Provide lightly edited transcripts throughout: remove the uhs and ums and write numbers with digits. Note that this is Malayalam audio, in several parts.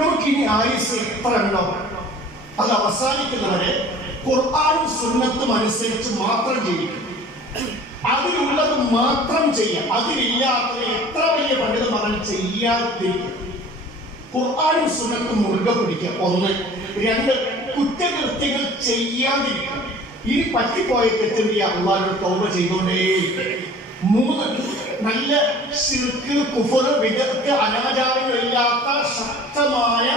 നമുക്കിനി ആയുസ് എത്ര ഉണ്ടോ അത് അവസാനിക്കുന്നവരെ ഖുർആനും സുന്നത്തും അനുസരിച്ച് മാത്രം ജീവിക്കും. അതിലുള്ളത് മാത്രം ചെയ്യാം. അതിലില്ലാത്തത് എത്ര വലിയ പണ്ഡിതന്മാരും ചെയ്യാതിരിക്കും. ഖുർആനും സുന്നത്തും മുറുകെ പിടിക്കുക. 1. 2. കുറ്റകൃത്യങ്ങൾ ചെയ്യാതിരിക്കുക. ഇനി പറ്റിപ്പോയ തെറ്റെന്ത് ചെയ്യുക? അല്ലാഹുവിനോട് തൗബ ചെയ്തുകൊണ്ടേയിരിക്കും. 3. നല്ല ശിർക്ക്, കുഫർ, വിദഗ്ധ, അനാചാരങ്ങളില്ലാത്ത ശക്തമായ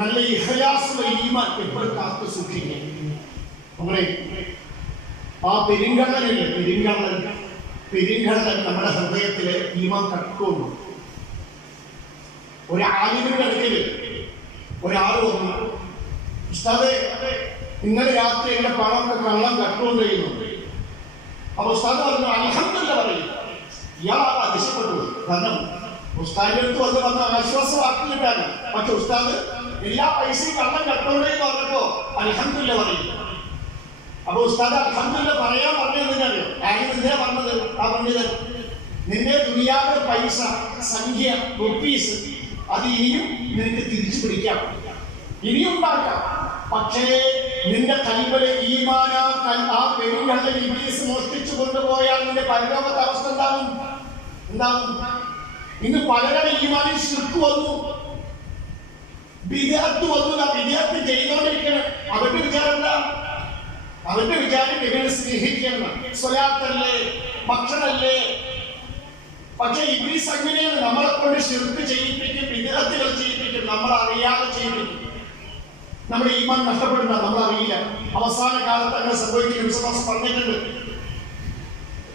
നല്ല ഇഖ്ലാസുള്ള ഈമാൻ എപ്പോഴും കാത്തു സൂക്ഷിക്കുക. നമ്മളെ ആ പെരിങ്കള്ളനില്ലേ, പെരിങ്കള്ളൻ നമ്മുടെ ഹൃദയത്തിലെ ഈമാൻ കട്ടുകൊണ്ടു. ഒരു ആലിമിന്റെ അടുക്കല് ഒരാൾ വന്നു, ഉസ്താദേ ഇന്നലെ രാത്രി എന്റെ പണമൊക്കെ കള്ളം കട്ടുകൊണ്ട് ചെയ്യുന്നു. അപ്പൊ ഉസ്താദ് പറഞ്ഞു അൽഹംദുലില്ലാഹ് പറയും. ഇയാൾ അതിശയപ്പെട്ടു. കാരണം ഉസ്താദിന്റെ അടുത്ത് വന്ന് ആശ്വാസവാക്ക് കിട്ടാണ്. പക്ഷെ ഉസ്താദ് എല്ലാ പൈസയും കള്ളം കട്ടുകൊണ്ടേ പറഞ്ഞപ്പോ അൽഹംദുലില്ലാഹ് പറയും. അപ്പൊ ഉസ്താദ് അൽഹംദുലില്ലാഹ് പറയാൻ പറഞ്ഞതെന്നറിയോ? ആരും എന്തിനാ പറഞ്ഞത്? ആ പണ്ഡിതൻ നിന്റെ ദുനിയാവിലെ പൈസ സംഖ്യ റുപ്പീസ് അത് ഇനിയും നിനക്ക് തിരിച്ചു പിടിക്കാം, ഇനിയും ഉണ്ടാക്കാം. പക്ഷേ നിന്റെ കൽബിലെ ഈമാനാക്കാൻ ആ പെരുങ്കള്ളൻ ഇബ്ലീസ് മോഷ്ടിച്ചു കൊണ്ടുപോയാൽ നിന്റെ പരലോകത്തെ അവസ്ഥ എന്താകും? ഇന്ന് പലരുടെ ഈമാനിൽ ശിർക്ക് വന്നു, ബിദ്അത്ത് വന്നു. ബിദ്അത്ത് ചെയ്തുകൊണ്ടിരിക്കണം. അവരുടെ വിചാരം എന്താ? അവന്റെ വിചാരം ഇവരെ സ്നേഹിക്കുന്ന സ്വലാത്തല്ലേ, ഭക്ഷണല്ലേ. പക്ഷെ ഇബ്ലീസ് അങ്ങനെയാണ്. നമ്മളെ കൊണ്ട് ശിർക്ക് ചെയ്യിപ്പിക്കും, ബിദ്അത്തുകൾ ചെയ്യിപ്പിക്കും, നമ്മൾ അറിയാതെ ചെയ്യിപ്പിക്കും. നമ്മുടെ ഈമാൻ നഷ്ടപ്പെടുന്ന നമ്മൾ അറിയില്ല. അവസാന കാലത്ത് അങ്ങനെ സംഭവിക്കുന്ന വിശ്വാസം പറഞ്ഞിട്ടുണ്ട്.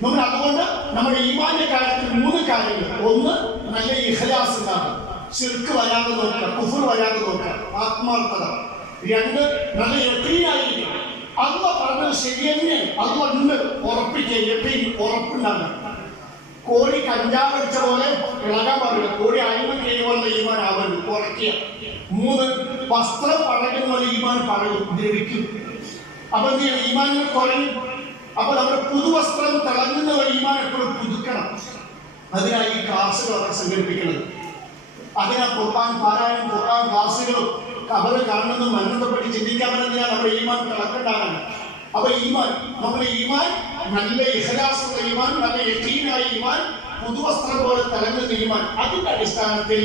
നമ്മൾ അതുകൊണ്ട് നമ്മുടെ ഈമാന്റെ കാര്യത്തിൽ 3 കാര്യങ്ങൾ. 1. നല്ല ഇഖ്ലാസ് ഉണ്ടാകും, ശിർക്ക് വരാതെ നോക്കുക, കുഫർ വരാതെ നോക്കുക, ആത്മാർത്ഥത. 2. നല്ല യഖീനായിരിക്കും, അല്ലാഹ് പറഞ്ഞത് ശരിയെന്നെ അല്ലാഹ് ഉണ്ട് ഉറപ്പിക്കുക, യഖീൻ ഉറപ്പുണ്ടാകും. കോഴി കഞ്ചാവ് വെച്ച പോലെ ഇളകാൻ പാടില്ല. കോഴി അഴിമതി ചെയ്യുമ്പോൾ ഈമാൻ ആവരുത്, കുറയ്ക്കുക. 3. വസ്ത്രം പഴകുന്ന പോലെ ഈമാൻ പഴകും, ദ്രവിക്കും. അപ്പൊ എന്ത് ചെയ്യണം? ഈമാനുകൾ കുറയും. അപ്പൊ നമ്മുടെ പുതുവസ്ത്രം തിളങ്ങുന്ന പോലെ ഈമാൻ എപ്പോഴും പുതുക്കണം. അതിനായി ഈ ക്ലാസ്സുകൾ അവർ സംഘടിപ്പിക്കുന്നത്. അതിനാ ഖുർആൻ പാരായണം, ഖുർആൻ ക്ലാസ്സുകളും ഖബർ കാണുന്നതും മരണത്തെപ്പറ്റി ചിന്തിക്കാൻ പറ്റുന്നതിനാ നമ്മുടെ ഈമാൻ തിളക്കണ്ടാണ്. അപ്പൊ ഈമാൻ, നമ്മുടെ ഈമാൻ നല്ല ഇഖ്ലാസുള്ള ഈമാൻ, നല്ല യഖീനായ ഈമാൻ, പുതുവസ്ത്രം പോലെ തിളങ്ങുന്ന ഈമാൻ, അതിന്റെ അടിസ്ഥാനത്തിൽ